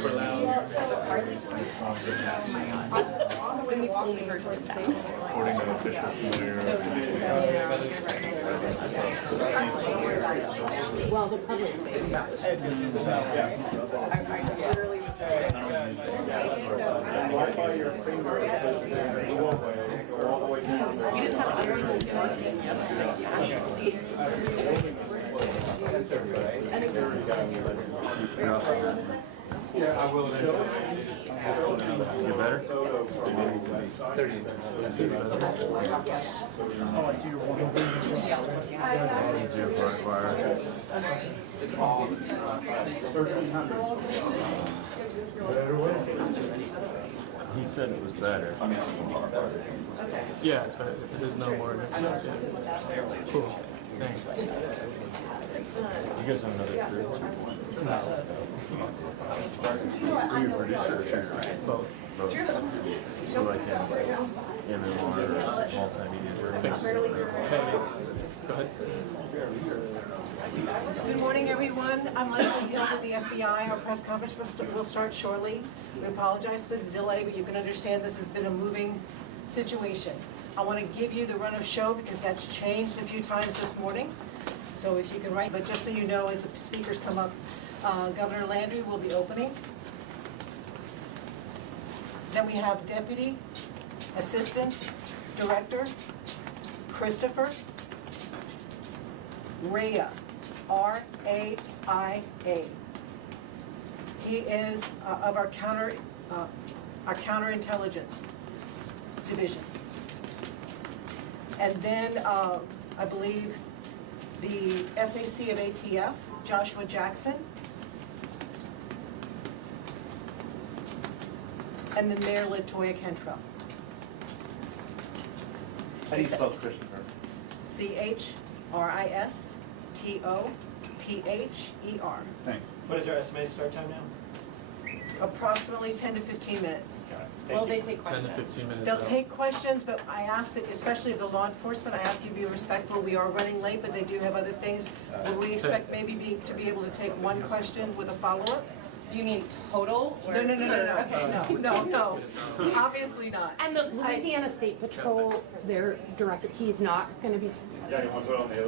super loud. When the only person is down. According to official familiar. Well, the public say that. I literally was we didn't have everything yesterday, actually. Yeah, I will. You better? 30. Oh, I see you're wanting to It's all. 1,300. He said it was better. Yeah, but there's no more. Cool. Thanks. You guys have another crew? Are you a producer or shooter? Both. Both. So like MMR or multimedia journalist? Go ahead. Good morning, everyone. I'm Leslie Hill with the FBI. Our press conference will start shortly. We apologize for the delay, but you can understand this has been a moving situation. I want to give you the run of show because that's changed a few times this morning. So if you can write, but just so you know, as the speakers come up, Governor Landry will be opening. Then we have Deputy Assistant Director Christopher Raya, R-A-I-A. He is of our counterintelligence division. And then I believe the SAC of ATF, Joshua Jackson. And then Mayor Latoya Cantrell. How do you spell Christopher? C-H-R-I-S-T-O-P-H-E-R. Thanks. What is our estimated start time now? Approximately 10 to 15 minutes. Got it. Well, Thank they you. take 10 to questions. 15 minutes. They'll take questions, but I ask that, especially the law enforcement, I ask you to be respectful. We are running late, but they do have other things. Would we expect maybe to be able to take one question with a follow-up? Do you mean total? Or? No, obviously not. And the Louisiana State Patrol, their director, he's not going to be.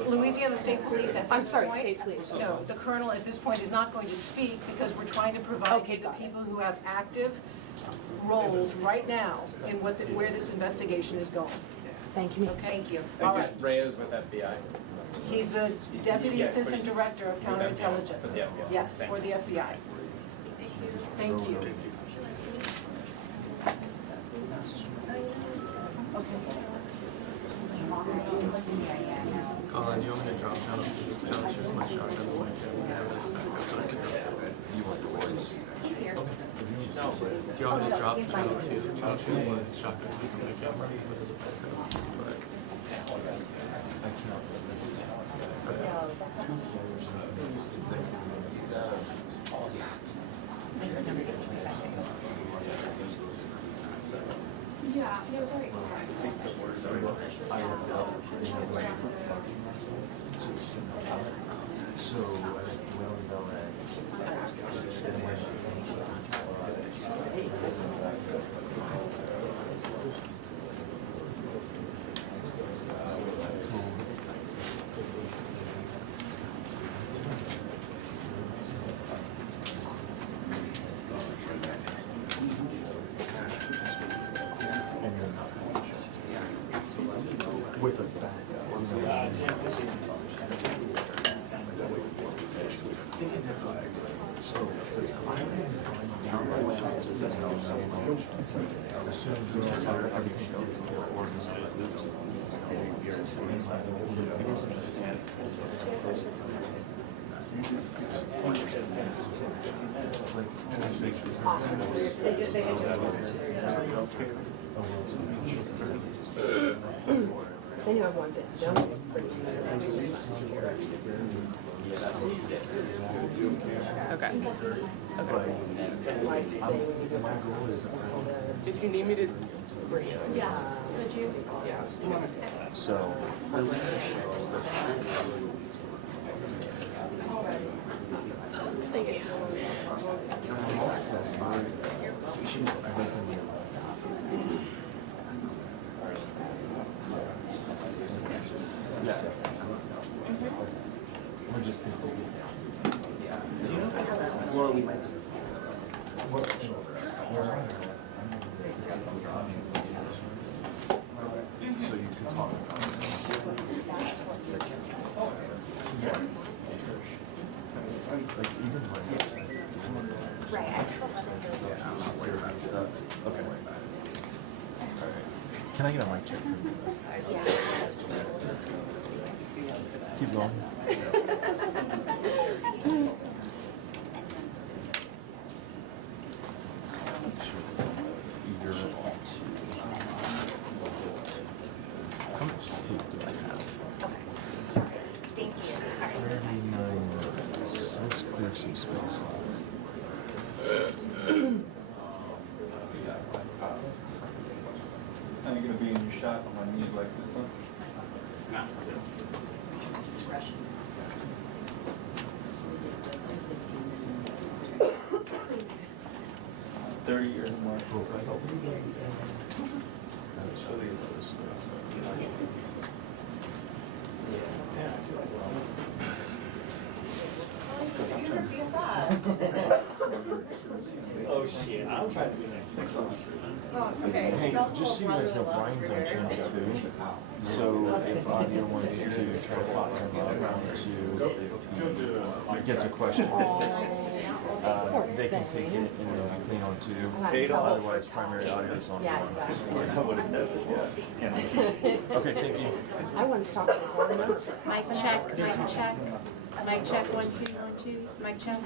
Louisiana State Police at this I'm sorry, point. State Police. No, the colonel at this point is not going to speak because we're trying to provide Okay, you the got it. people who have active roles right now in where this investigation is going. Thank you. Okay? Thank you. All right. Reyes with FBI. He's the Deputy Yeah, Assistant please. Director of Counterintelligence. Yeah. Yes, for the FBI. Thank you. Colin, do you want me to drop down to John Shirt's my shotgun? You want the voice? He's here. Do you want me to drop channel 2? Channel 2 was shotgun from my camera. I can't listen. Yeah, no, sorry. So, with a back. They know ones that don't pretty Okay. If you need me to bring it. Yeah. Could you? Yeah. So, Thank you. just continue. Well, we might just. So you can talk. Like even like. Right, I just love Yeah, I'm not worried about that. Okay. Alright. Can I get a mic check? Keep going. How much tape do I have? Thank you. 39 minutes. Let's clear some space off. Are you gonna be in your shot on my knees like this, huh? Discretion. Uh, 30 years more. Oh shit, I'm trying to be nice. Oh, okay. Hey, just so you guys know, Brian's on channel 2. So if Anya wants to try to pop him up to, he gets a question, they can take it and then clean on 2. Otherwise, primary audio is on 1. Yeah, exactly. I would have never, yeah. Okay, thank you. I once talked to her. Mic check, mic check. Mic check, 1, 2, 1, 2. Mic check.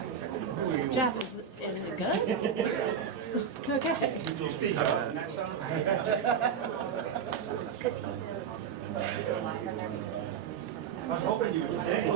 Jeff, is it good? Okay. I was hoping you would say.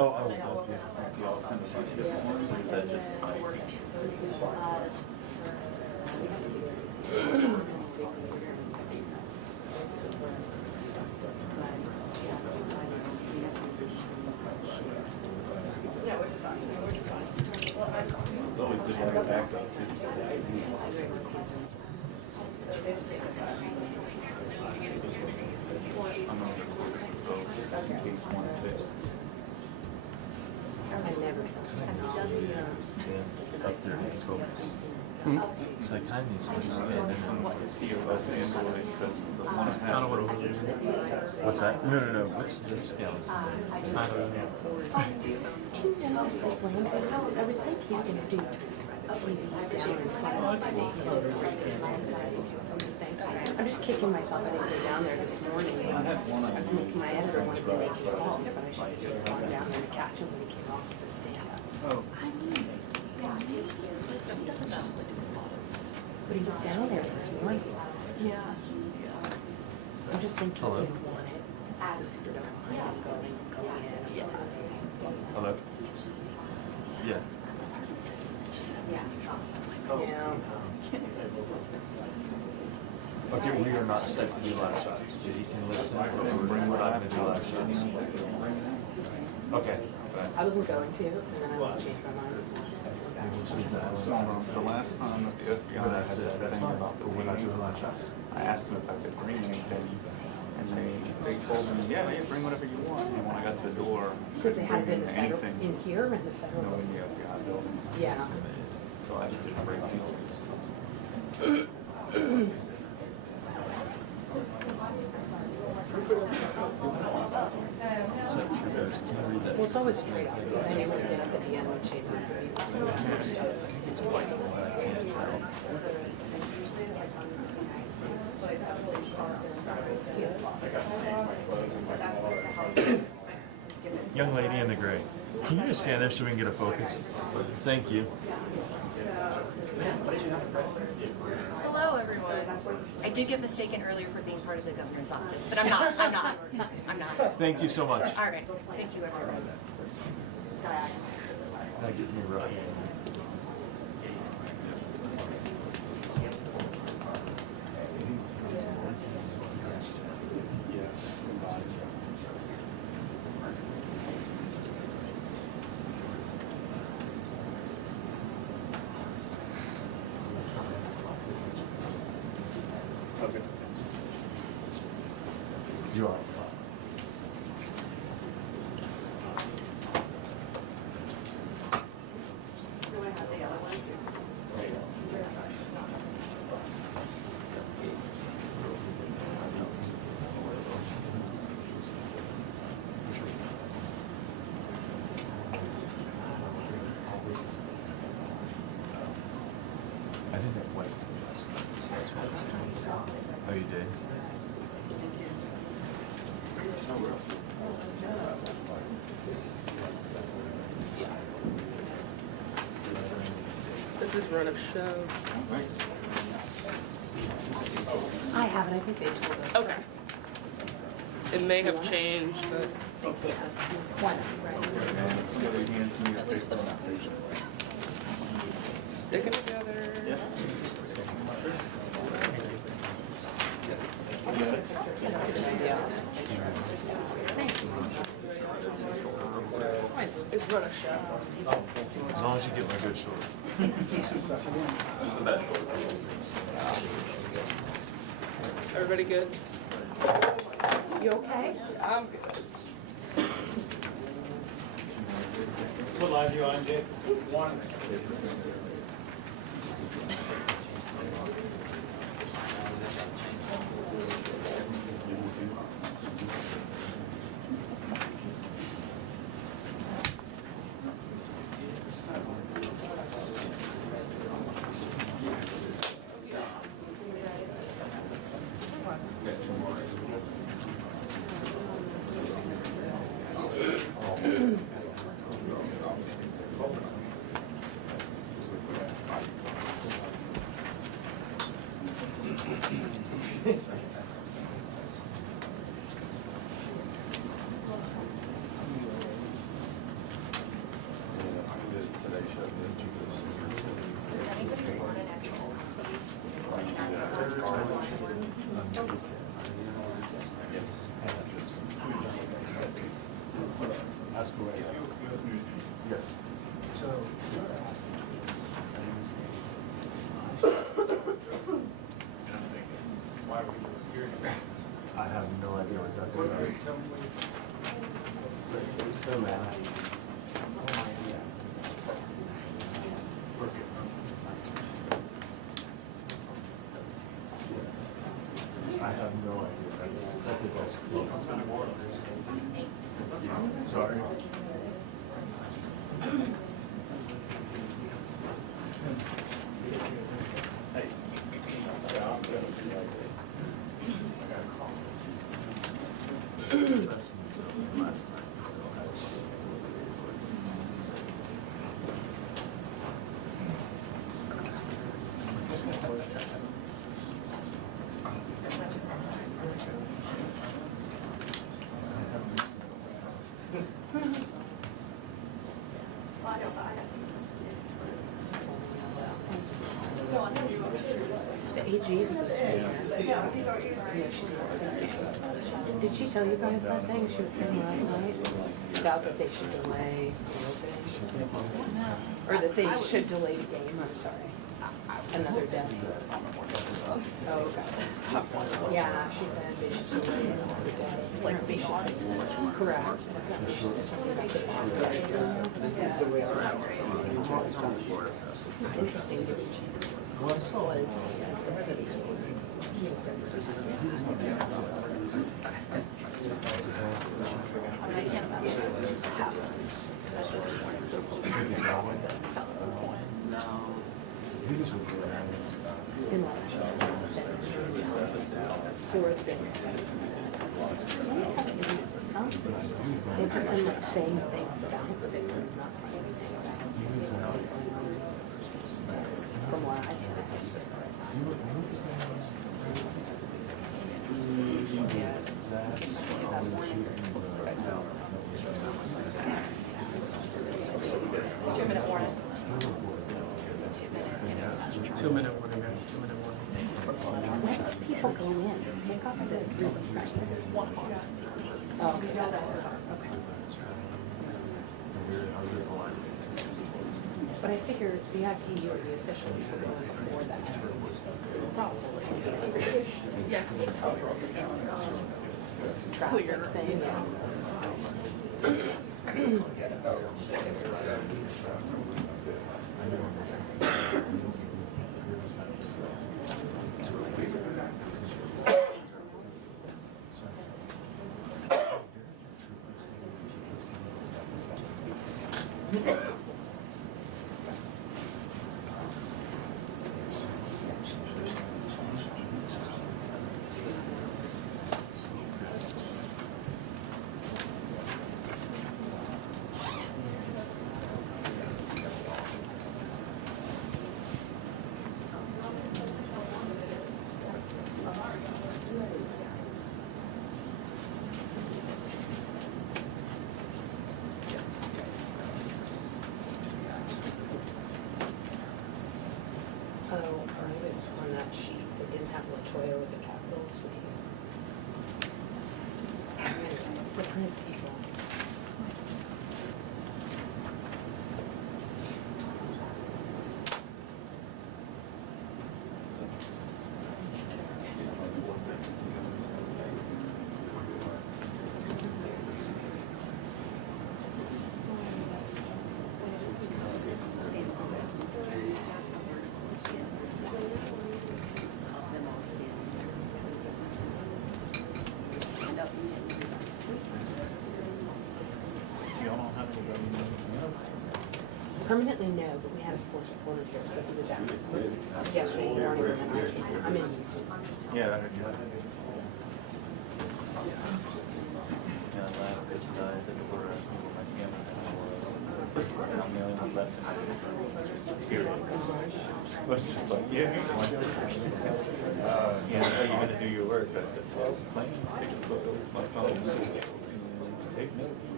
Oh, Y'all send a bunch of different ones, or is that just like? It's always good to have a backup too. I never trust her. up there and focus. So I kind of need someone to stand in. I don't know what it was. What's that? No. What's this? Yeah. I don't know. Tuesday night, this land, I would think he's gonna do TV down in front of the state. I'm just kicking myself that I was down there this morning. I was making my editor wanted to make calls, but I should have just gone down there to catch him when he came off the stand-up. But he was down there this morning. Yeah. I'm just thinking he would want it atmosphere to going in. Hello? Yeah. Yeah. Okay, we are not set to do live shots. He can listen, but we're not going to do live shots. Okay. I wasn't going to, and then I changed my mind. So the last time that the FBI had that thing about the weed, I asked them if I could bring anything, and they told me, yeah, bring whatever you want. And when I got to the door, Because they had been in the federal, anything, in here and the federal. no, in the FBI building. Yeah. So I just didn't bring anything. Well, it's always a trade-off, because then you're going to get up at the end and chase after Young lady in the gray. Can you just stand there so we can get a focus? Thank you. Hello, everyone. I did get mistaken earlier for being part of the governor's office, but I'm not. Thank you so much. All right, thank you, everyone. That get me right. Okay. You are. Do I have the other ones? I didn't have white last night, so that's why I was kind of. Oh, you did? This is run of show. I haven't, I think they told us. Okay. It may have changed, but One, right? At least for the pronunciation. sticking together. Yeah. It's run of show. As long as you get my good short. Just the best short. Everybody good? You okay? I'm good. What live you on, Jay? One. Ask away. Yes. I have no idea what that's about. No matter. I have no idea. That's the best. Sorry. That's last night. The AG is supposed to be here. Did she tell you guys that thing she was saying last night? About that they should delay the opening? Or that they should delay the game, I'm sorry. Another day. Oh, okay. Yeah, she said they should delay it another day. It's like they should. Correct. Interesting. Fourth thing. Some, they've just been like saying things about him, but not saying anything about him. From what I saw. Two-minute warning. 2 minute warning, guys. 2 minute warning. Let people go in. Hancock is at 3. Oh, okay. Okay. But I figured the IP or the officials were going before that. Probably. Yes. Traffic thing, yeah. On that sheet, they didn't have Latoya with the capital C. Different people. Permanently, no, but we had a sports reporter here, so he was out yesterday morning and then I came in. I'm in Houston. Yeah, I heard you. Yeah, I laughed because I said they were asking what my camera was. And I'm the only one left in the period. I was just like, yeah, yeah, how are you going to do your work? I said, well, playing, take a photo with my phone, take notes.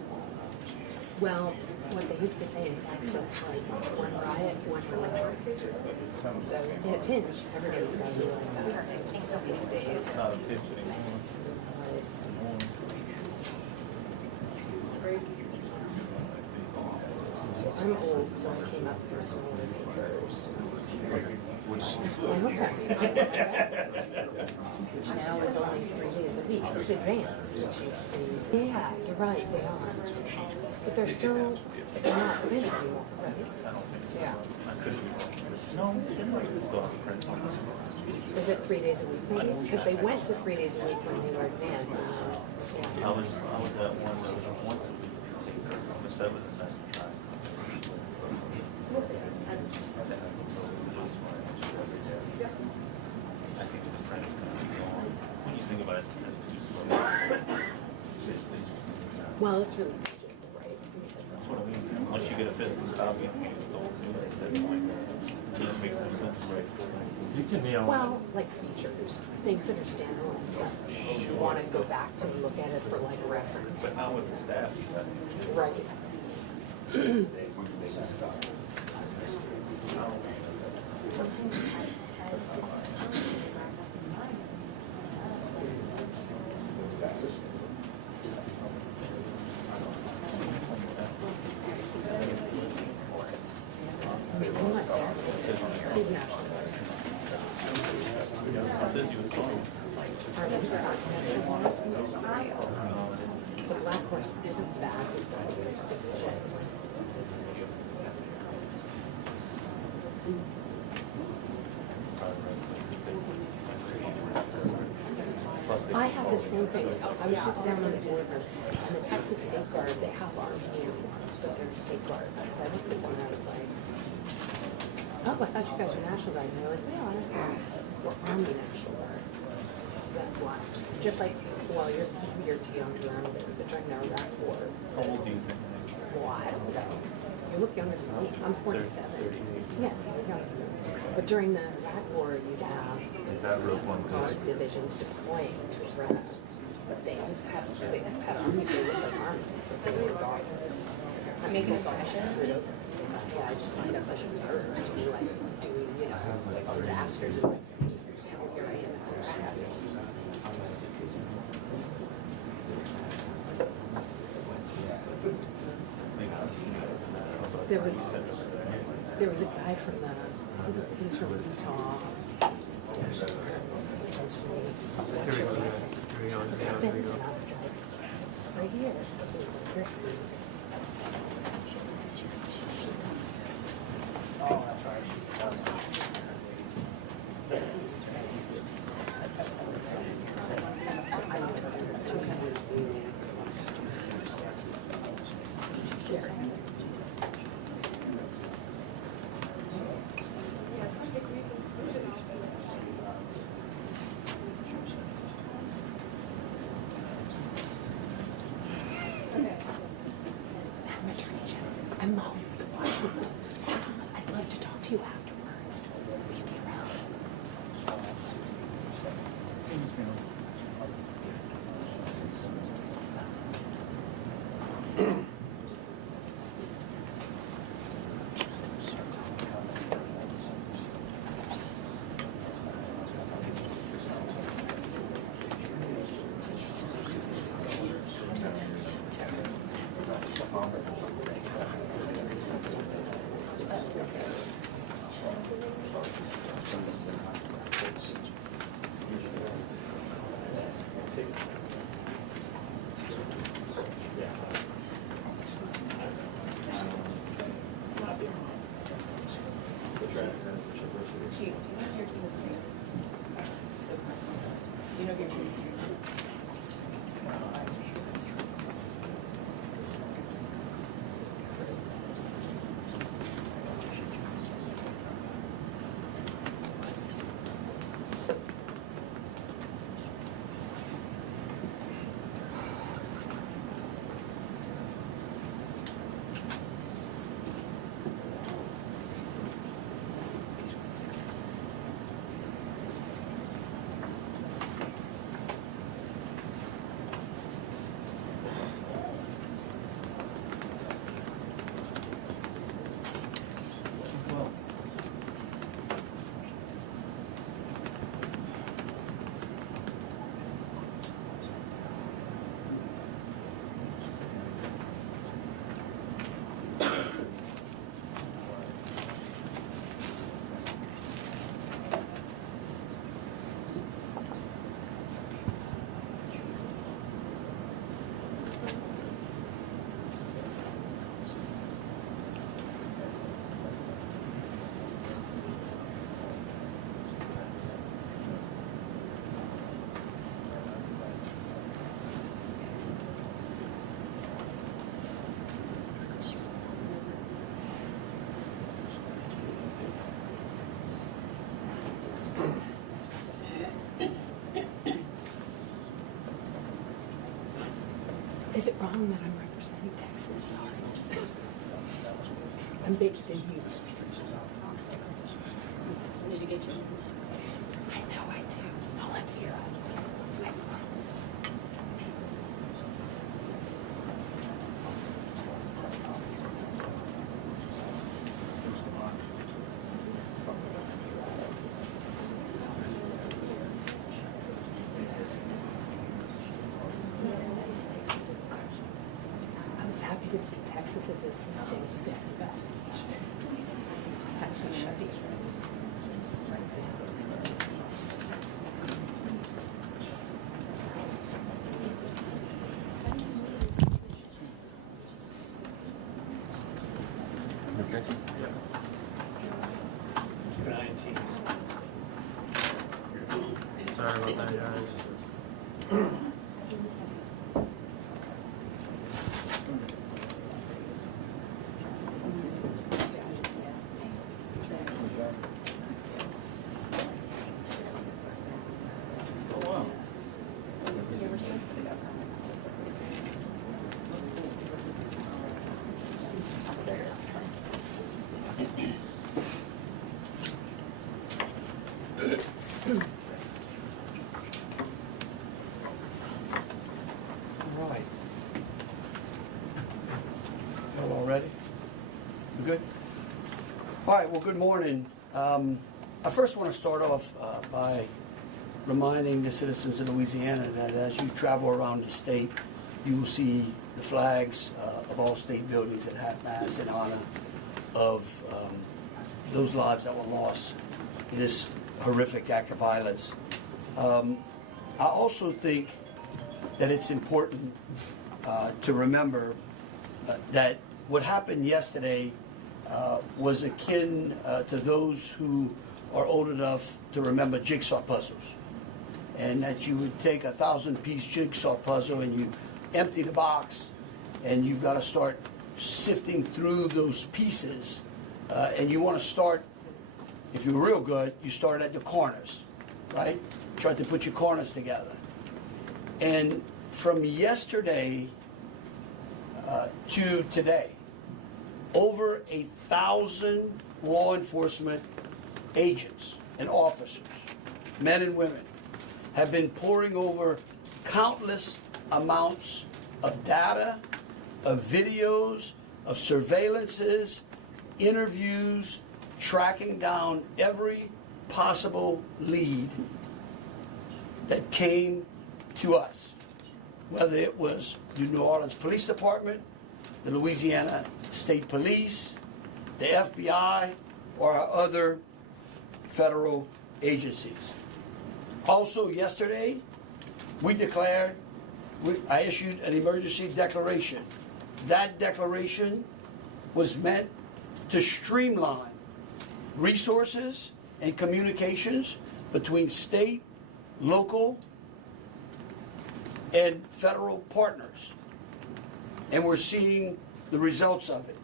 Well, what they used to say in Texas was one riot, one religion. So in a pinch, everybody's got to be like that these days. It's not a pitch anymore. I'm old, so I came up through some older papers. I hooked up. Which now is only 3 days a week. It's advanced, which is crazy. Yeah, you're right, they are. But they're still, they're not busy anymore, right? Yeah. No, it's still have friends. Is it 3 days a week maybe? Because they went to 3 days a week when they were advanced. And yeah. I was at one that was once a week. Which that was a nice try. I think the friends kind of gone. When you think about it, that's too slow. Well, it's really legitimate, right? That's what I mean. Once you get a physical copy, you can go to it at that point. That makes no sense, right? You can nail Well, like features, things that are standalone stuff. You want to go back to look at it for like reference. But not with the staff, you got Right. The black horse isn't bad. It's just I have the same thing. I was just down on the border, and the Texas State Guard, they have armed uniforms, but they're state guard. So I looked at one and I was like, oh, I thought you guys were National Guard. And they're like, no, I don't know. We're Army National Guard. that's life. Just like, well, you're too young to remember this, but during the Iraq War. How old do you think? Well, I don't know. You look younger than me. I'm 47. Yes, you're younger. But during the Iraq War, you'd have That Rogue One guard divisions deploying to Iraq. But they had army, they looked like army, but they were guard. I'm making a phone call screwed over. Yeah, I just signed up as a reserve to be like doing, you know, like disasters and like, here I am. There was a guy from he was from Utah. Here we go, guys. Here we go. Here we go. Right here. Oh, that's right. I'm Molly with the Washington Post. I'd love to talk to you afterwards. Will you be around? Is it wrong that I'm representing Texas? Sorry. I'm based in Houston. I need to get you. I know I do. All I'm here. I promise. I was happy to see Texas is assisting in this investigation. That's what should be. Okay. Keep an eye on Teams. Sorry about that, guys. Oh, wow. Y'all all ready? We good? All right, well, good morning. I first want to start off by reminding the citizens of Louisiana that as you travel around the state, you will see the flags of all state buildings at half mast in honor of those lives that were lost in this horrific act of violence. I also think that it's important to remember that what happened yesterday was akin to those who are old enough to remember jigsaw puzzles. And that you would take a 1,000-piece jigsaw puzzle and you empty the box and you've got to start sifting through those pieces. And you want to start, if you're real good, you start at the corners, right? Try to put your corners together. And from yesterday to today, over 1,000 law enforcement agents and officers, men and women, have been poring over countless amounts of data, of videos, of surveillances, interviews, tracking down every possible lead that came to us, whether it was the New Orleans Police Department, the Louisiana State Police, the FBI, or our other federal agencies. Also yesterday, I issued an emergency declaration. That declaration was meant to streamline resources and communications between state, local, and federal partners. And we're seeing the results of it.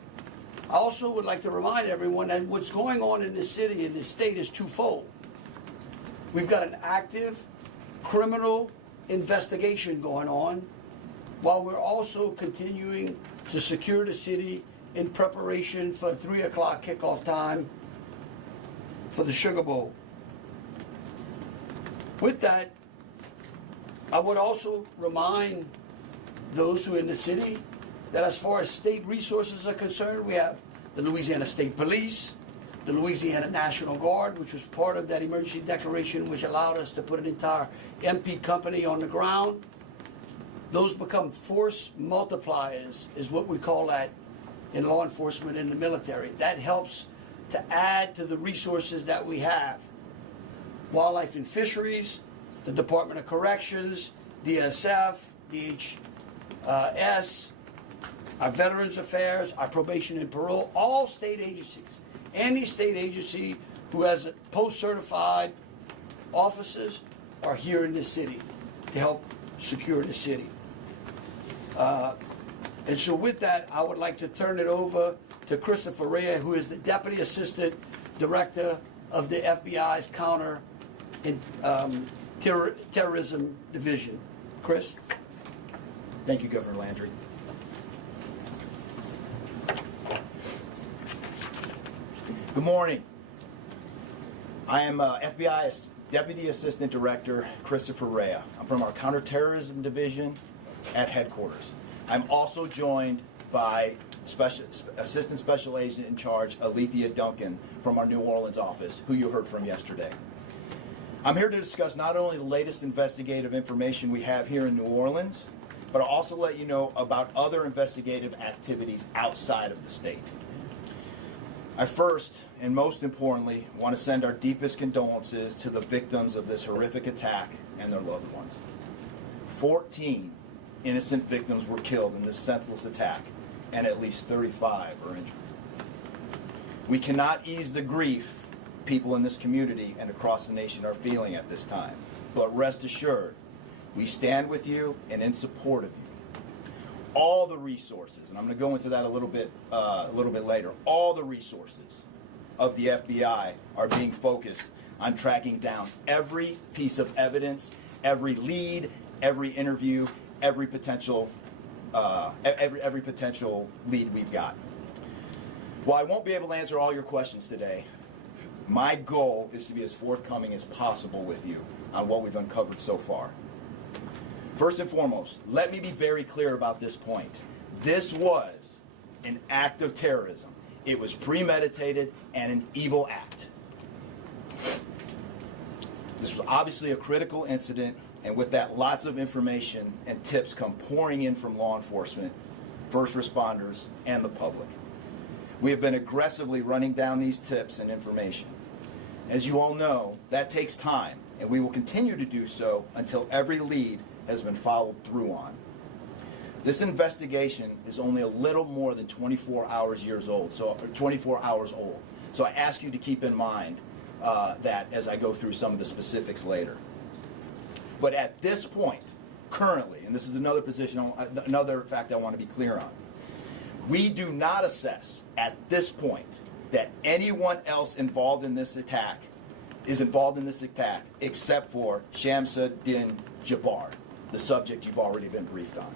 I also would like to remind everyone that what's going on in this city and this state is twofold. We've got an active criminal investigation going on, while we're also continuing to secure the city in preparation for 3 o'clock kickoff time for the Sugar Bowl. With that, I would also remind those who are in the city that as far as state resources are concerned, we have the Louisiana State Police, the Louisiana National Guard, which was part of that emergency declaration, which allowed us to put an entire MP company on the ground. Those become force multipliers, is what we call that in law enforcement and the military. That helps to add to the resources that we have. Wildlife and Fisheries, the Department of Corrections, DSF, DHS, our Veterans Affairs, our Probation and Parole, all state agencies. Any state agency who has post-certified officers are here in this city to help secure the city. And so with that, I would like to turn it over to Christopher Rea, who is the Deputy Assistant Director of the FBI's Counter Terrorism Division. Chris? Thank you, Governor Landry. Good morning. I am FBI Deputy Assistant Director Christopher Rea. I'm from our Counterterrorism Division at headquarters. I'm also joined by Assistant Special Agent in Charge Alethea Duncan from our New Orleans office, who you heard from yesterday. I'm here to discuss not only the latest investigative information we have here in New Orleans, but I'll also let you know about other investigative activities outside of the state. I first, and most importantly, want to send our deepest condolences to the victims of this horrific attack and their loved ones. 14 innocent victims were killed in this senseless attack, and at least 35 are injured. We cannot ease the grief people in this community and across the nation are feeling at this time, but rest assured, we stand with you and in support of you. All the resources, and I'm going to go into that a little bit later, all the resources of the FBI are being focused on tracking down every piece of evidence, every lead, every interview, every potential lead we've got. While I won't be able to answer all your questions today, my goal is to be as forthcoming as possible with you on what we've uncovered so far. First and foremost, let me be very clear about this point. This was an act of terrorism. It was premeditated and an evil act. This was obviously a critical incident, and with that, lots of information and tips come pouring in from law enforcement, first responders, and the public. We have been aggressively running down these tips and information. As you all know, that takes time, and we will continue to do so until every lead has been followed through on. This investigation is only a little more than 24 hours old. So I ask you to keep in mind that as I go through some of the specifics later. But at this point, currently, and this is another fact I want to be clear on, we do not assess at this point that anyone else involved in this attack except for Shamsuddin Jabbar, the subject you've already been briefed on.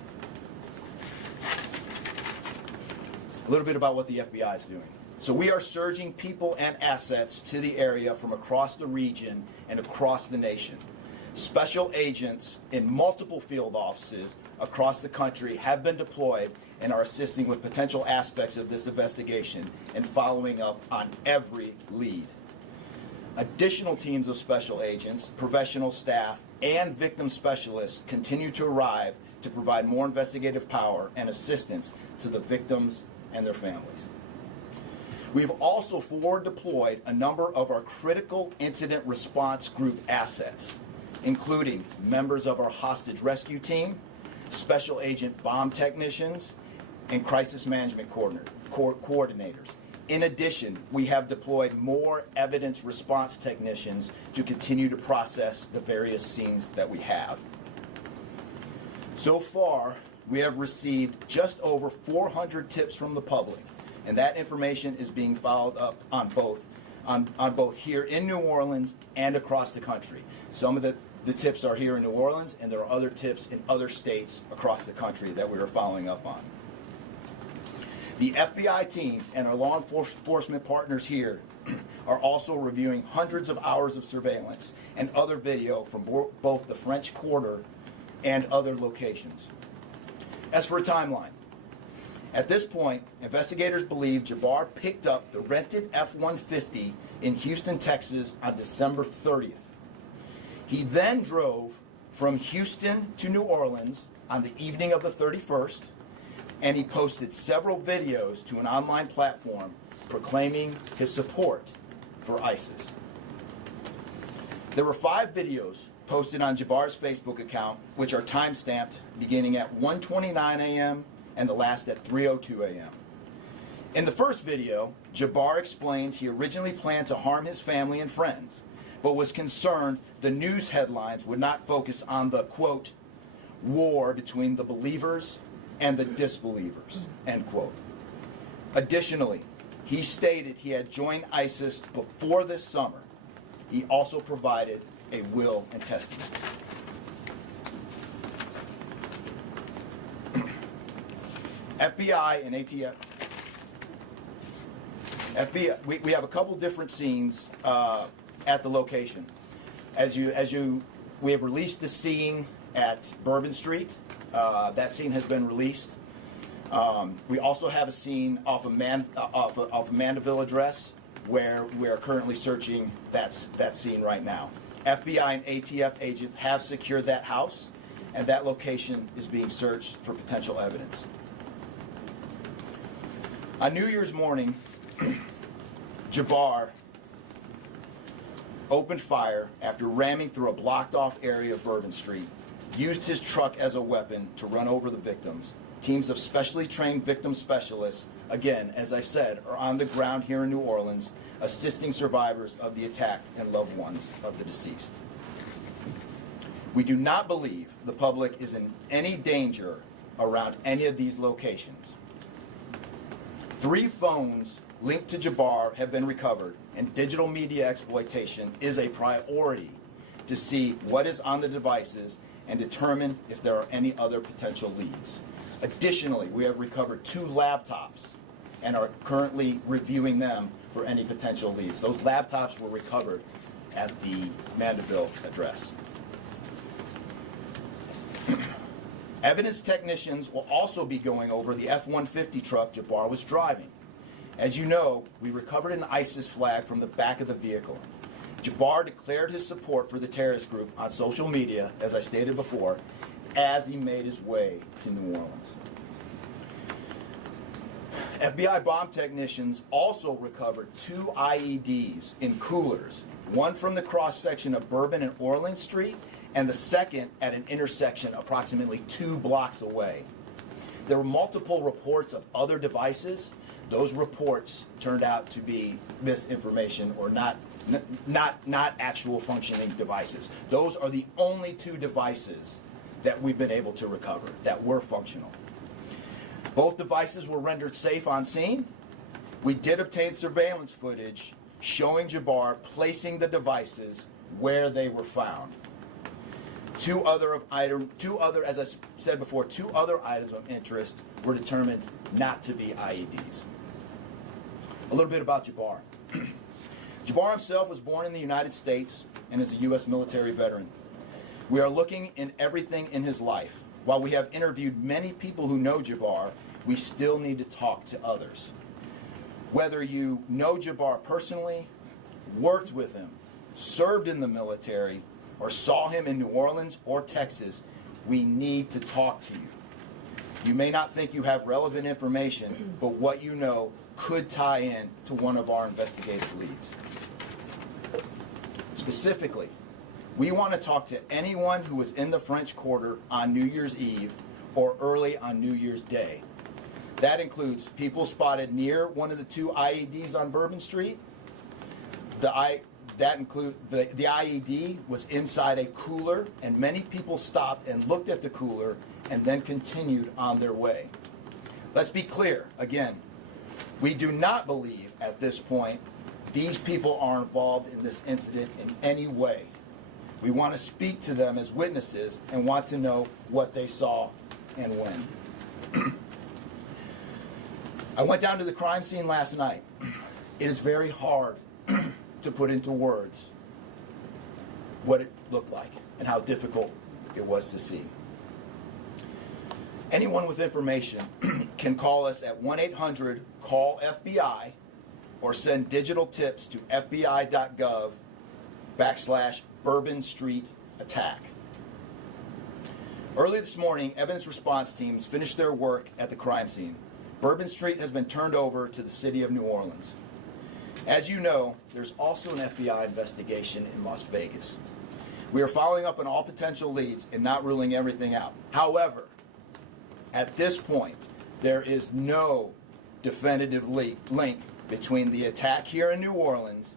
A little bit about what the FBI is doing. So we are surging people and assets to the area from across the region and across the nation. Special agents in multiple field offices across the country have been deployed and are assisting with potential aspects of this investigation and following up on every lead. Additional teams of special agents, professional staff, and victim specialists continue to arrive to provide more investigative power and assistance to the victims and their families. We have also forward deployed a number of our critical incident response group assets, including members of our hostage rescue team, special agent bomb technicians, and crisis management coordinators. In addition, we have deployed more evidence response technicians to continue to process the various scenes that we have. So far, we have received just over 400 tips from the public, and that information is being followed up on both here in New Orleans and across the country. Some of the tips are here in New Orleans, and there are other tips in other states across the country that we are following up on. The FBI team and our law enforcement partners here are also reviewing hundreds of hours of surveillance and other video from both the French Quarter and other locations. As for a timeline, at this point, investigators believe Jabbar picked up the rented F-150 in Houston, Texas on December 30th. He then drove from Houston to New Orleans on the evening of the 31st, and he posted several videos to an online platform proclaiming his support for ISIS. There were 5 videos posted on Jabbar's Facebook account, which are time-stamped beginning at 1:29 a.m. and the last at 3:02 a.m. In the first video, Jabbar explains he originally planned to harm his family and friends, but was concerned the news headlines would not focus on the, quote, war between the believers and the disbelievers, end quote. Additionally, he stated he had joined ISIS before this summer. He also provided a will and testament. FBI and ATF. FBI, we have a couple different scenes at the location. We have released the scene at Bourbon Street. That scene has been released. We also have a scene off of Mandeville Address, where we are currently searching that scene right now. FBI and ATF agents have secured that house, and that location is being searched for potential evidence. On New Year's morning, Jabbar opened fire after ramming through a blocked-off area of Bourbon Street, used his truck as a weapon to run over the victims. Teams of specially trained victim specialists, again, as I said, are on the ground here in New Orleans, assisting survivors of the attack and loved ones of the deceased. We do not believe the public is in any danger around any of these locations. 3 phones linked to Jabbar have been recovered, and digital media exploitation is a priority to see what is on the devices and determine if there are any other potential leads. Additionally, we have recovered 2 laptops and are currently reviewing them for any potential leads. Those laptops were recovered at the Mandeville address. Evidence technicians will also be going over the F-150 truck Jabbar was driving. As you know, we recovered an ISIS flag from the back of the vehicle. Jabbar declared his support for the terrorist group on social media, as I stated before, as he made his way to New Orleans. FBI bomb technicians also recovered 2 IEDs in coolers, one from the cross-section of Bourbon and Orleans Street, and the second at an intersection approximately 2 blocks away. There were multiple reports of other devices. Those reports turned out to be misinformation or not actual functioning devices. Those are the only 2 devices that we've been able to recover that were functional. Both devices were rendered safe on scene. We did obtain surveillance footage showing Jabbar placing the devices where they were found. Two other, as I said before, 2 other items of interest were determined not to be IEDs. A little bit about Jabbar. Jabbar himself was born in the United States and is a U.S. military veteran. We are looking in everything in his life. While we have interviewed many people who know Jabbar, we still need to talk to others. Whether you know Jabbar personally, worked with him, served in the military, or saw him in New Orleans or Texas, we need to talk to you. You may not think you have relevant information, but what you know could tie in to one of our investigative leads. Specifically, we want to talk to anyone who was in the French Quarter on New Year's Eve or early on New Year's Day. That includes people spotted near one of the 2 IEDs on Bourbon Street. The IED was inside a cooler, and many people stopped and looked at the cooler and then continued on their way. Let's be clear, again, we do not believe at this point these people are involved in this incident in any way. We want to speak to them as witnesses and want to know what they saw and when. I went down to the crime scene last night. It is very hard to put into words what it looked like and how difficult it was to see. Anyone with information can call us at 1-800-CALL-FBI or send digital tips to fbi.gov/Bourbon Street attack. Early this morning, evidence response teams finished their work at the crime scene. Bourbon Street has been turned over to the city of New Orleans. As you know, there's also an FBI investigation in Las Vegas. We are following up on all potential leads and not ruling everything out. However, at this point, there is no definitive link between the attack here in New Orleans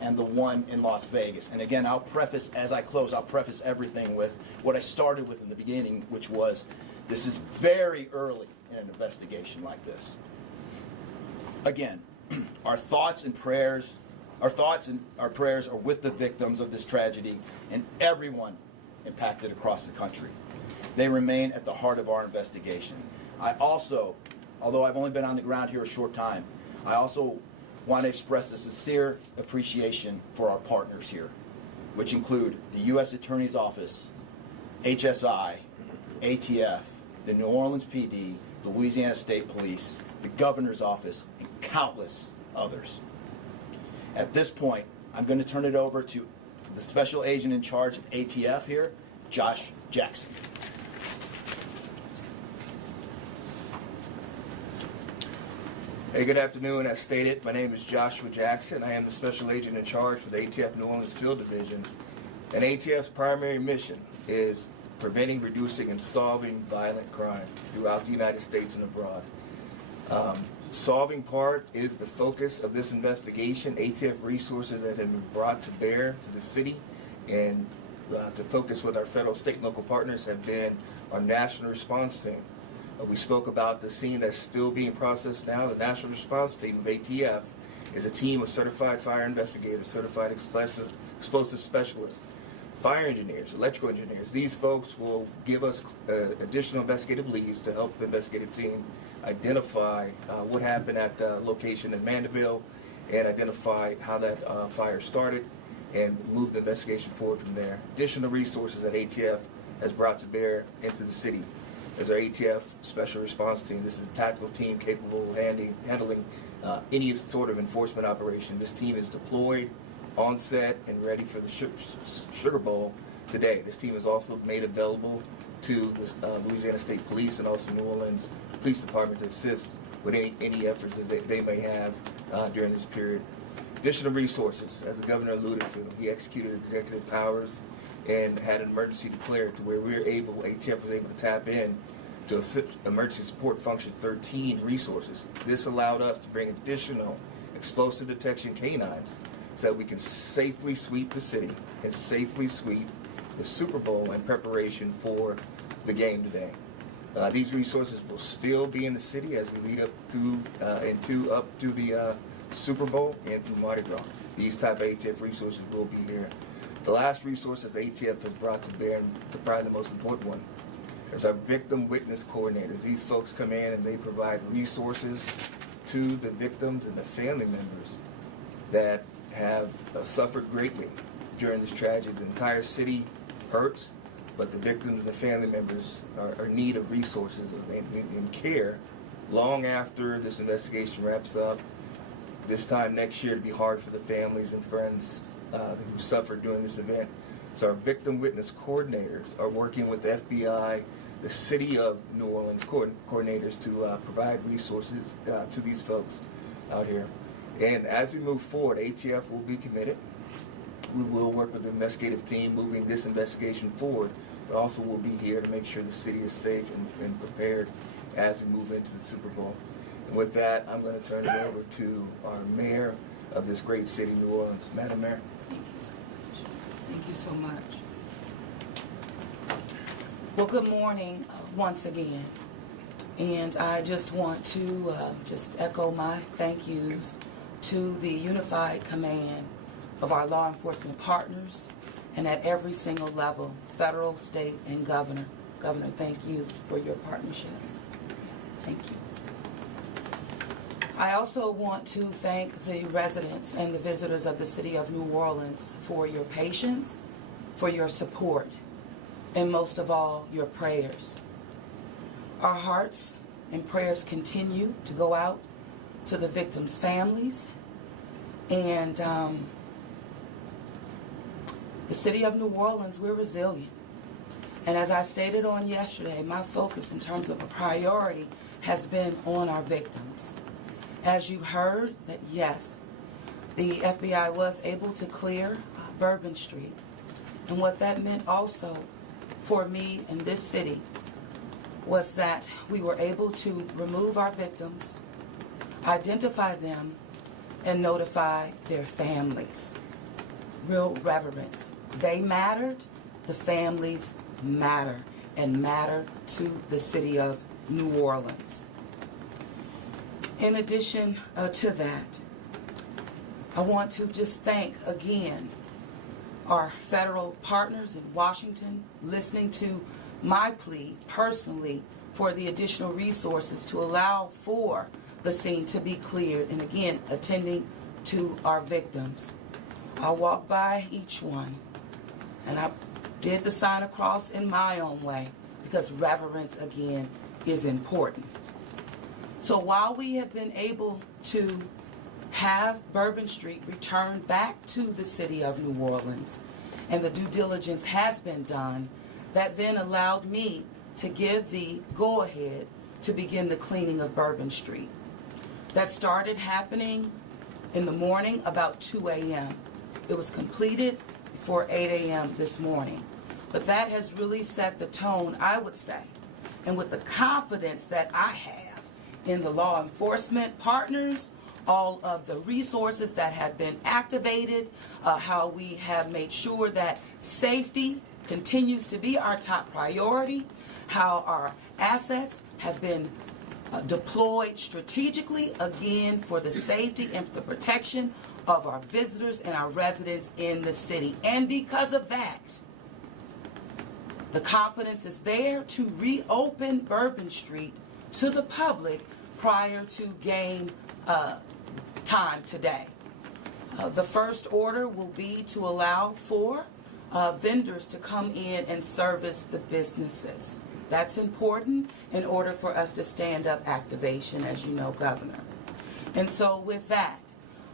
and the one in Las Vegas. And again, I'll preface, as I close, I'll preface everything with what I started with in the beginning, which was this is very early in an investigation like this. Again, our thoughts and prayers are with the victims of this tragedy and everyone impacted across the country. They remain at the heart of our investigation. I also, although I've only been on the ground here a short time, I also want to express a sincere appreciation for our partners here, which include the U.S. Attorney's Office, HSI, ATF, the New Orleans PD, the Louisiana State Police, the Governor's Office, and countless others. At this point, I'm going to turn it over to the Special Agent in charge of ATF here, Josh Jackson. Hey, good afternoon. As stated, my name is Joshua Jackson. I am the Special Agent in charge for the ATF New Orleans Field Division. And ATF's primary mission is preventing, reducing, and solving violent crime throughout the United States and abroad. Solving part is the focus of this investigation. ATF resources that have been brought to bear to the city and to focus with our federal, state, and local partners have been our national response team. We spoke about the scene that's still being processed now. The national response team of ATF is a team of certified fire investigators, certified explosive specialists, fire engineers, electrical engineers. These folks will give us additional investigative leads to help the investigative team identify what happened at the location in Mandeville and identify how that fire started and move the investigation forward from there. Additional resources that ATF has brought to bear into the city. is our ATF Special Response Team. This is a tactical team capable of handling any sort of enforcement operation. This team is deployed, on set, and ready for the Sugar Bowl today. This team is also made available to the Louisiana State Police and also New Orleans Police Department to assist with any efforts that they may have during this period. Additional resources, as the governor alluded to, he executed executive powers and had an emergency declared to where ATF was able to tap in to Emergency Support Function 13 resources. This allowed us to bring additional explosive detection canines so that we can safely sweep the city and safely sweep the Super Bowl in preparation for the game today. These resources will still be in the city as we lead up to the Super Bowl and through Mardi Gras. These type of ATF resources will be here. The last resources the ATF has brought to bear, and probably the most important one, is our victim witness coordinators. These folks come in and they provide resources to the victims and the family members that have suffered greatly during this tragedy. The entire city hurts, but the victims and the family members are in need of resources and care long after this investigation wraps up. This time next year, to be hard for the families and friends who suffered during this event. So our victim witness coordinators are working with the FBI, the City of New Orleans coordinators to provide resources to these folks out here. And as we move forward, ATF will be committed. We will work with the investigative team moving this investigation forward, but also we'll be here to make sure the city is safe and prepared as we move into the Super Bowl. And with that, I'm going to turn it over to our mayor of this great city, New Orleans. Madam Mayor. Thank you so much. Thank you so much. Well, good morning once again. And I just want to just echo my thank yous to the unified command of our law enforcement partners and at every single level, federal, state, and governor. Governor, thank you for your partnership. Thank you. I also want to thank the residents and the visitors of the city of New Orleans for your patience, for your support, and most of all, your prayers. Our hearts and prayers continue to go out to the victims' families, and the city of New Orleans, we're resilient. And as I stated on yesterday, my focus in terms of a priority has been on our victims. As you heard, that yes, the FBI was able to clear Bourbon Street. And what that meant also for me in this city was that we were able to remove our victims, identify them, and notify their families. Real reverence. They mattered, the families matter, and matter to the city of New Orleans. In addition to that, I want to just thank again our federal partners in Washington, listening to my plea personally for the additional resources to allow for the scene to be cleared, and again, attending to our victims. I walked by each one, and I did the sign of cross in my own way, because reverence, again, is important. So while we have been able to have Bourbon Street returned back to the city of New Orleans, and the due diligence has been done, that then allowed me to give the go-ahead to begin the cleaning of Bourbon Street. That started happening in the morning about 2 a.m. It was completed before 8 a.m. this morning. But that has really set the tone, I would say, and with the confidence that I have in the law enforcement partners, all of the resources that have been activated, how we have made sure that safety continues to be our top priority, how our assets have been deployed strategically, again, for the safety and the protection of our visitors and our residents in the city. And because of that, the confidence is there to reopen Bourbon Street to the public prior to game time today. The first order will be to allow for vendors to come in and service the businesses. That's important in order for us to stand up activation, as you know, Governor. And so with that,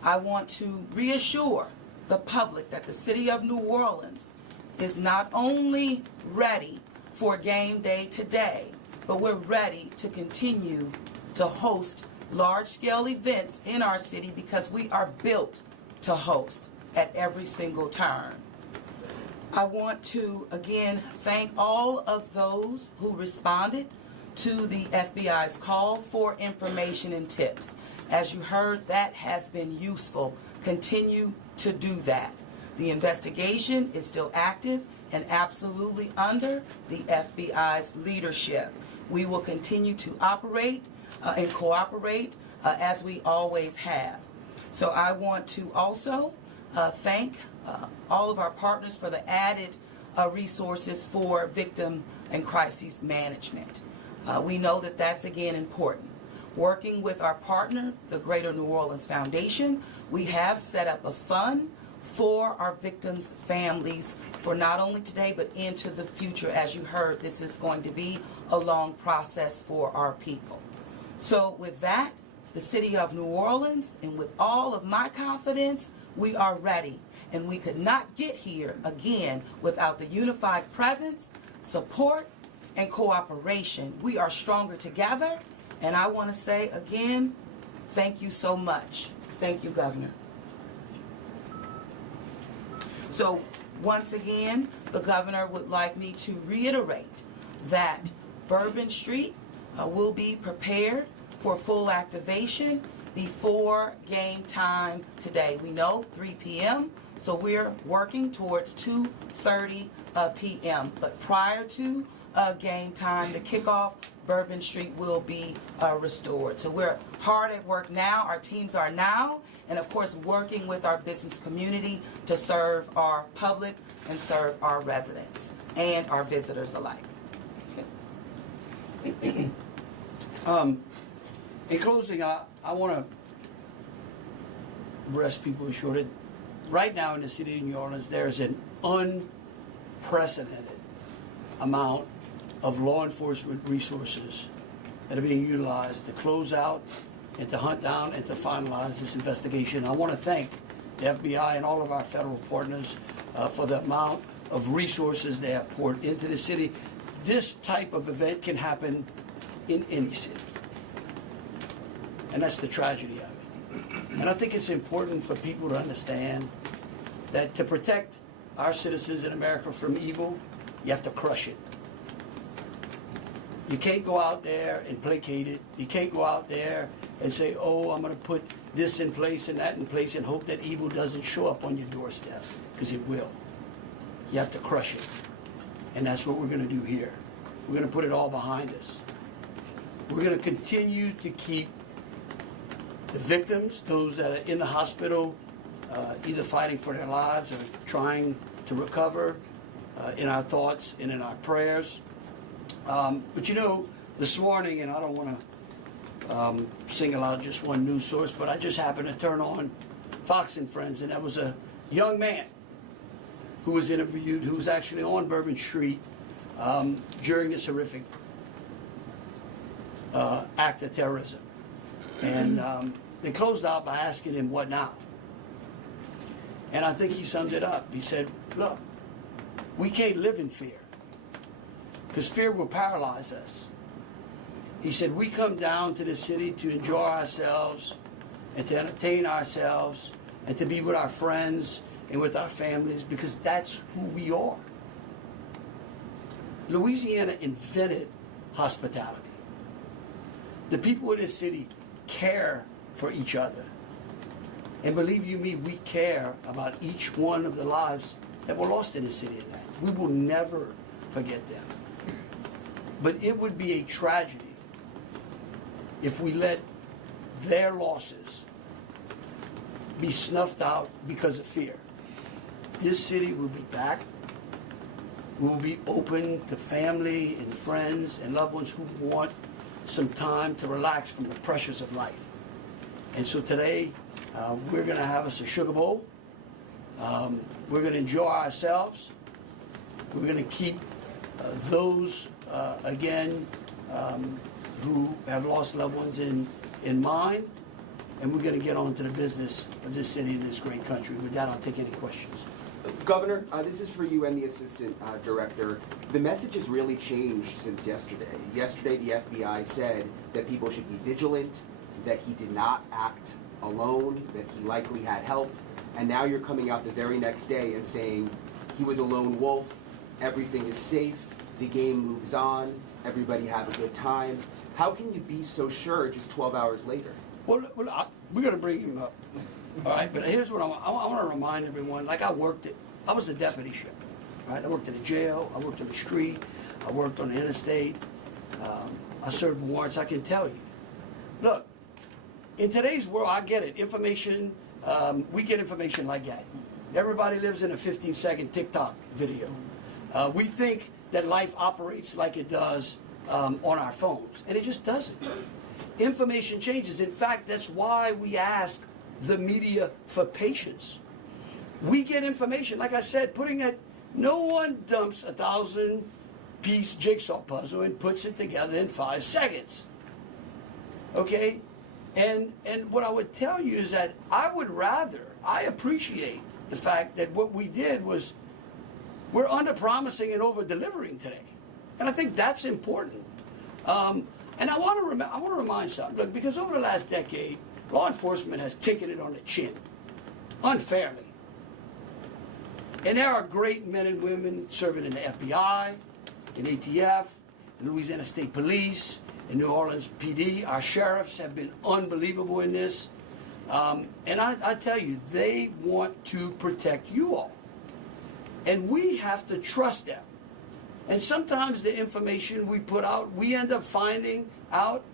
I want to reassure the public that the city of New Orleans is not only ready for game day today, but we're ready to continue to host large-scale events in our city because we are built to host at every single turn. I want to, again, thank all of those who responded to the FBI's call for information and tips. As you heard, that has been useful. Continue to do that. The investigation is still active and absolutely under the FBI's leadership. We will continue to operate and cooperate as we always have. So I want to also thank all of our partners for the added resources for victim and crisis management. We know that that's, again, important. Working with our partner, the Greater New Orleans Foundation, we have set up a fund for our victims' families for not only today but into the future. As you heard, this is going to be a long process for our people. So with that, the city of New Orleans, and with all of my confidence, we are ready. And we could not get here, again, without the unified presence, support, and cooperation. We are stronger together. And I want to say, again, thank you so much. Thank you, Governor. So once again, the Governor would like me to reiterate that Bourbon Street will be prepared for full activation before game time today. We know 3 p.m., so we're working towards 2:30 p.m. But prior to game time, the kickoff, Bourbon Street will be restored. So we're hard at work now. Our teams are now, and of course, working with our business community to serve our public and serve our residents and our visitors alike. Okay. In closing, I want to rest people assured that right now in the city of New Orleans, there's an unprecedented amount of law enforcement resources that are being utilized to close out and to hunt down and to finalize this investigation. I want to thank the FBI and all of our federal partners for the amount of resources they have poured into the city. This type of event can happen in any city. And that's the tragedy of it. And I think it's important for people to understand that to protect our citizens in America from evil, you have to crush it. You can't go out there and placate it. You can't go out there and say, oh, I'm going to put this in place and that in place and hope that evil doesn't show up on your doorstep, because it will. You have to crush it. And that's what we're going to do here. We're going to put it all behind us. We're going to continue to keep the victims, those that are in the hospital, either fighting for their lives or trying to recover, in our thoughts and in our prayers. But you know, this morning, and I don't want to single out just one news source, but I just happened to turn on Fox and Friends, and there was a young man who was interviewed, who was actually on Bourbon Street during this horrific act of terrorism. And they closed out by asking him, what now? And I think he summed it up. He said, look, we can't live in fear, because fear will paralyze us. He said, we come down to the city to enjoy ourselves and to entertain ourselves and to be with our friends and with our families, because that's who we are. Louisiana invented hospitality. The people in this city care for each other. And believe you me, we care about each one of the lives that were lost in the city of that. We will never forget them. But it would be a tragedy if we let their losses be snuffed out because of fear. This city will be back. We will be open to family and friends and loved ones who want some time to relax from the pressures of life. And so today, we're going to have us a sugar bowl. We're going to enjoy ourselves. We're going to keep those again, who have lost loved ones in mine, and we're going to get on to the business of this city and this great country. With that, I'll take any questions. Governor, this is for you and the Assistant Director. The message has really changed since yesterday. Yesterday, the FBI said that people should be vigilant, that he did not act alone, that he likely had help, and now you're coming out the very next day and saying he was a lone wolf, everything is safe, the game moves on, everybody have a good time. How can you be so sure just 12 hours later? Well, we're going to bring him up. All right, but here's what I want to remind everyone. Like I was a deputy sheriff, right? I worked in a jail, I worked on the street, I worked on the interstate, I served warrants. I can tell you. Look, in today's world, I get it. Information, we get information like that. Everybody lives in a 15-second TikTok video. We think that life operates like it does on our phones, and it just doesn't. Information changes. In fact, that's why we ask the media for patience. We get information, like I said, no one dumps a 1,000-piece jigsaw puzzle and puts it together in 5 seconds. Okay? And what I would tell you is that I appreciate the fact that what we did was we're under-promising and over-delivering today. And I think that's important. And I want to remind something. Look, because over the last decade, law enforcement has taken it on the chin, unfairly. And there are great men and women serving in the FBI, in ATF, in Louisiana State Police, in New Orleans PD. Our sheriffs have been unbelievable in this. And I tell you, they want to protect you all. And we have to trust them. And sometimes the information we put out, we end up finding out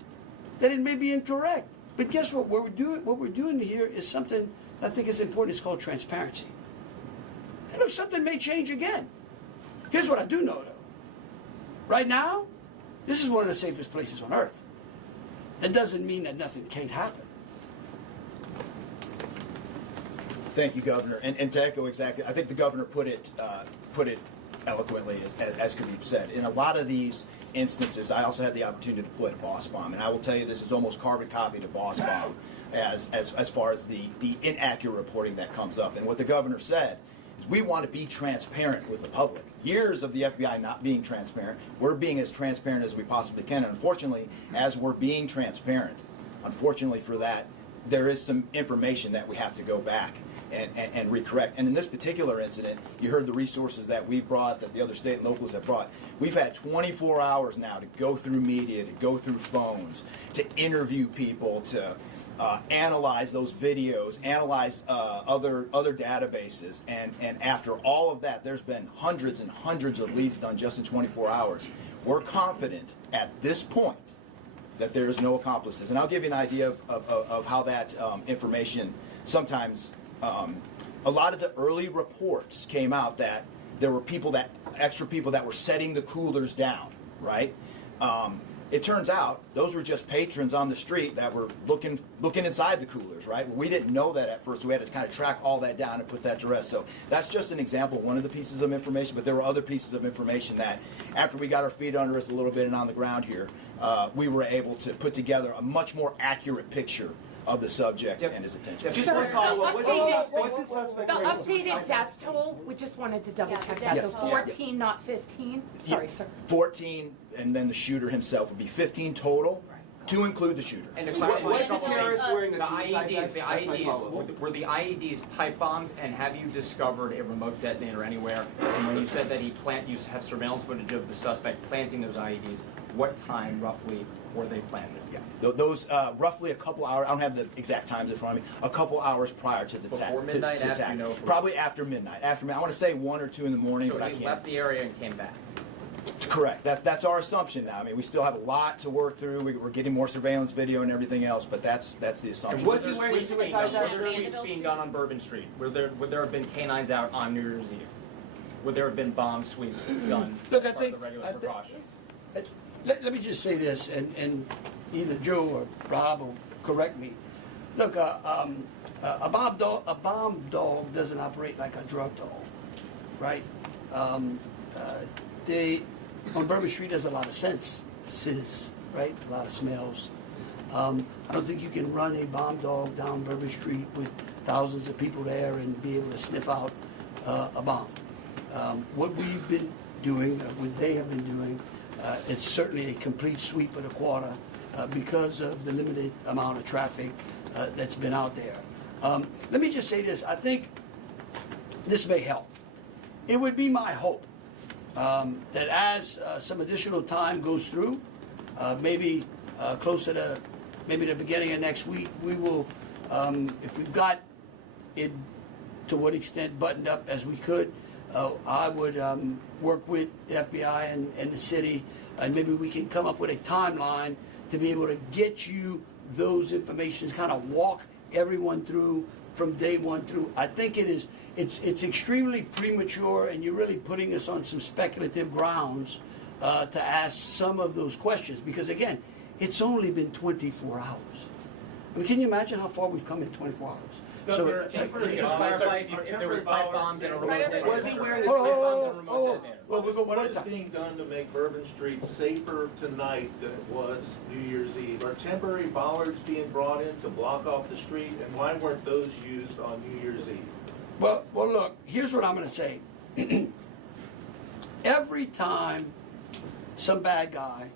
that it may be incorrect. But guess what? What we're doing here is something that I think is important. It's called transparency. And look, something may change again. Here's what I do know, though. Right now, this is one of the safest places on earth. That doesn't mean that nothing can't happen. Thank you, Governor. And to echo exactly, I think the Governor put it eloquently, as could be said. In a lot of these instances, I also had the opportunity to play Boss Bomb, and I will tell you this is almost carbon copy to Boss Bomb as far as the inaccurate reporting that comes up. And what the Governor said is we want to be transparent with the public. Years of the FBI not being transparent, we're being as transparent as we possibly can. And unfortunately, as we're being transparent, unfortunately for that, there is some information that we have to go back and recorrect. And in this particular incident, you heard the resources that we brought, that the other state and locals have brought. We've had 24 hours now to go through media, to go through phones, to interview people, to analyze those videos, analyze other databases. And after all of that, there's been hundreds and hundreds of leads done just in 24 hours. We're confident at this point that there is no accomplices. And I'll give you an idea of how that information sometimes, a lot of the early reports came out that there were extra people that were setting the coolers down, right? It turns out those were just patrons on the street that were looking inside the coolers, right? We didn't know that at first. We had to kind of track all that down and put that to rest. So that's just an example, one of the pieces of information, but there were other pieces of information that after we got our feet under us a little bit and on the ground here, we were able to put together a much more accurate picture of the subject and his attention. Just one follow-up. What's the suspect the updated death toll, we just wanted to double check that. Yes. So 14, not 15? Sorry, sir. 14, and then the shooter himself would be 15 total, to include the shooter. And to clarify, Was the terrorist wearing a the suicide vest? That's my follow-up. were the IEDs pipe bombs, and have you discovered a remote detonator anywhere? And when you said that you have surveillance footage of the suspect planting those IEDs, what time roughly were they planted? Yeah, those roughly a couple hours. I don't have the exact times in front of me. A couple hours prior to the attack. Before midnight, to after attack. you know? Probably after midnight. After midnight. I want to say 1 or 2 in the morning, So but I he can't. left the area and came back. Correct. That's our assumption now. I mean, we still have a lot to work through. We're getting more surveillance video and everything else, but that's the assumption. Was he wearing a suicide vest? Were there sweeps being done on Bourbon Street? Would there have been canines out on New Year's Eve? Would there have been bomb sweeps done? Look, I as part of think, the regular precautions. let me just say this, and either Joe or Rob will correct me. Look, a bomb dog doesn't operate like a drug dog, right? on Bourbon Street, there's a lot of senses, right? A lot of smells. I don't think you can run a bomb dog down Bourbon Street with thousands of people there and be able to sniff out a bomb. What we've been doing, what they have been doing, it's certainly a complete sweep of the quarter because of the limited amount of traffic that's been out there. Let me just say this. I think this may help. It would be my hope that as some additional time goes through, maybe closer to maybe the beginning of next week, we will, if we've got it to what extent buttoned up as we could, I would work with the FBI and the city, and maybe we can come up with a timeline to be able to get you those informations, kind of walk everyone through from day one through. I think it's extremely premature, and you're really putting us on some speculative grounds to ask some of those questions, because again, it's only been 24 hours. I mean, can you imagine how far we've come in 24 hours? So, just clarify if there was pipe bombs and a remote detonator. Was he wearing the Pipe pipe bombs and a remote detonator. What is being done to make Bourbon Street safer tonight than it was New Year's Eve? Are temporary bollards being brought in to block off the street, and why weren't those used on New Year's Eve? Well, look, here's what I'm going to say. Every time some bad guy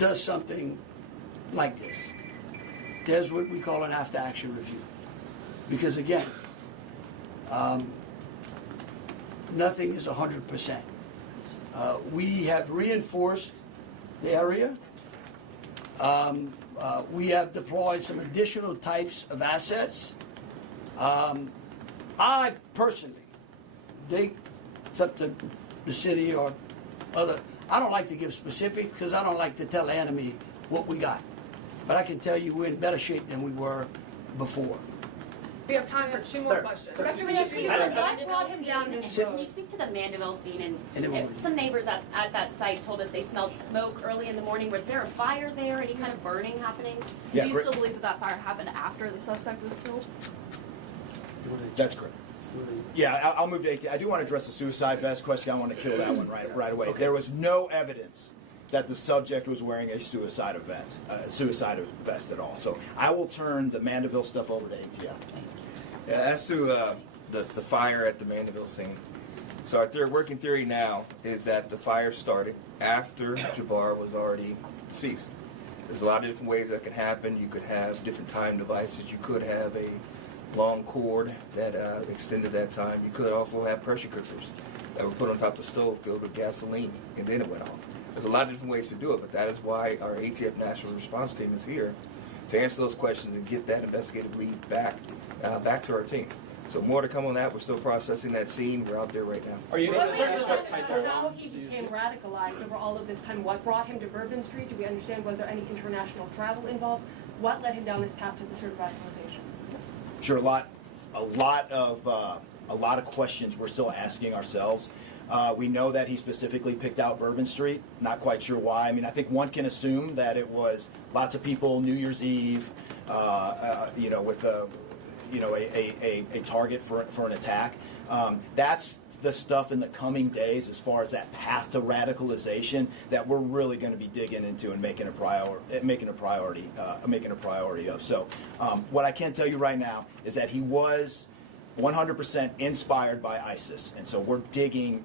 does something like this, there's what we call an after-action review. Because again, nothing is 100%. We have reinforced the area. We have deployed some additional types of assets. I personally think it's up to the city or other. I don't like to give specifics because I don't like to tell the enemy what we got. But I can tell you we're in better shape than we were before. We have time for two more questions. What brought him down this road? Can you speak to the Mandeville scene? And some neighbors at that site told us they smelled smoke early in the morning. Was there a fire there? Any kind of burning happening? Yeah, Do you still believe that fire happened after the suspect was killed? That's correct. Yeah, I'll move to 18. I do want to address the suicide vest question. I want to kill that one right away. Okay. There was no evidence that the subject was wearing a suicide vest at all. So I will turn the Mandeville stuff over to ATF. Yeah, as to the fire at the Mandeville scene, so our working theory now is that the fire started after Jabbar was already deceased. There's a lot of different ways that can happen. You could have different time devices. You could have a long cord that extended that time. You could also have pressure cookers that were put on top of the stove filled with gasoline, and then it went off. There's a lot of different ways to do it, but that is why our ATF National Response Team is here to answer those questions and get that investigative lead back to our team. So more to come on that. We're still processing that scene. We're out there right now. Are you able to say what type of how he became radicalized over all of this time? What brought him to Bourbon Street? Do we understand? Was there any international travel involved? What led him down this path to the sort of radicalization? Sure, a lot of questions we're still asking ourselves. We know that he specifically picked out Bourbon Street. Not quite sure why. I mean, I think one can assume that it was lots of people New Year's Eve, with a target for an attack. That's the stuff in the coming days as far as that path to radicalization that we're really going to be digging into and making a priority of. So what I can tell you right now is that he was 100% inspired by ISIS, and so we're digging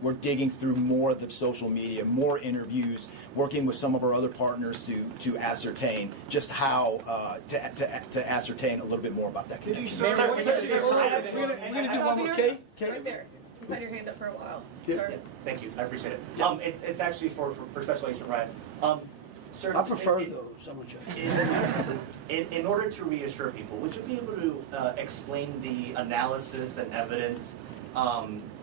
through more of the social media, more interviews, working with some of our other partners to ascertain just how to ascertain a little bit more about that connection. We're going to do one more, Kate. Right there. You've had your hand up for a while. Yeah. Sorry. Thank you, I appreciate it. It's actually for Special Agent Ryan. Sir, I prefer those. I'm gonna check. in order to reassure people, would you be able to explain the analysis and evidence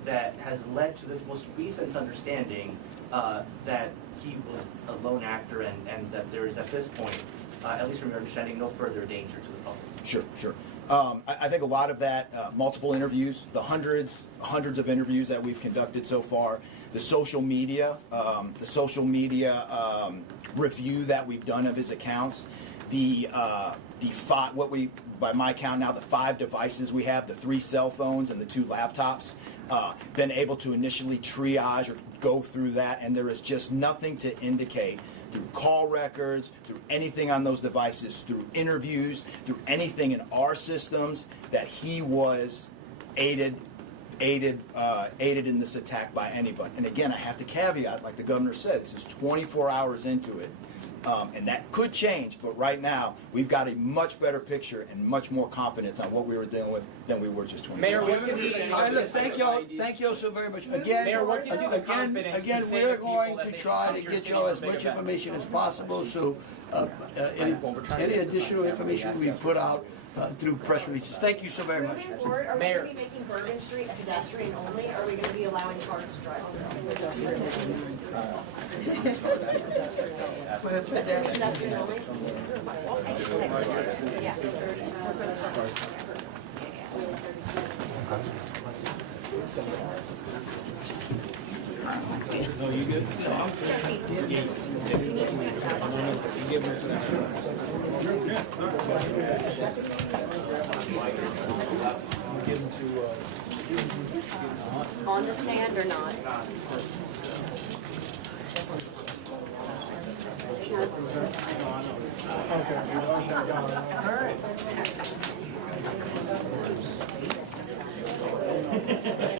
that has led to this most recent understanding that he was a lone actor and that there is at this point, at least from your understanding, no further danger to the public? Sure. I think a lot of that, multiple interviews, the hundreds of interviews that we've conducted so far, the social media review that we've done of his accounts, the by my count now, the 5 devices we have, the 3 cell phones and the 2 laptops, been able to initially triage or go through that, and there is just nothing to indicate through call records, through anything on those devices, through interviews, through anything in our systems that he was aided in this attack by anybody. And again, I have to caveat, like the governor said, this is 24 hours into it. And that could change, but right now we've got a much better picture and much more confidence on what we were dealing with than we were just 20 Mayor, years what ago. can you say? All right, look, thank y'all so very much. Again, Mayor, what gives you the confidence to say to we're people going that to they try can to come to your get city y'all for as big much events? information as possible, so any additional information we put out through press releases. Thank you so very much. Moving forward, are we Mayor. going to be making Bourbon Street pedestrian only, or are we going to be allowing cars to drive on it? Pedestrian only? Yeah. No, you good? On the stand or not? Okay.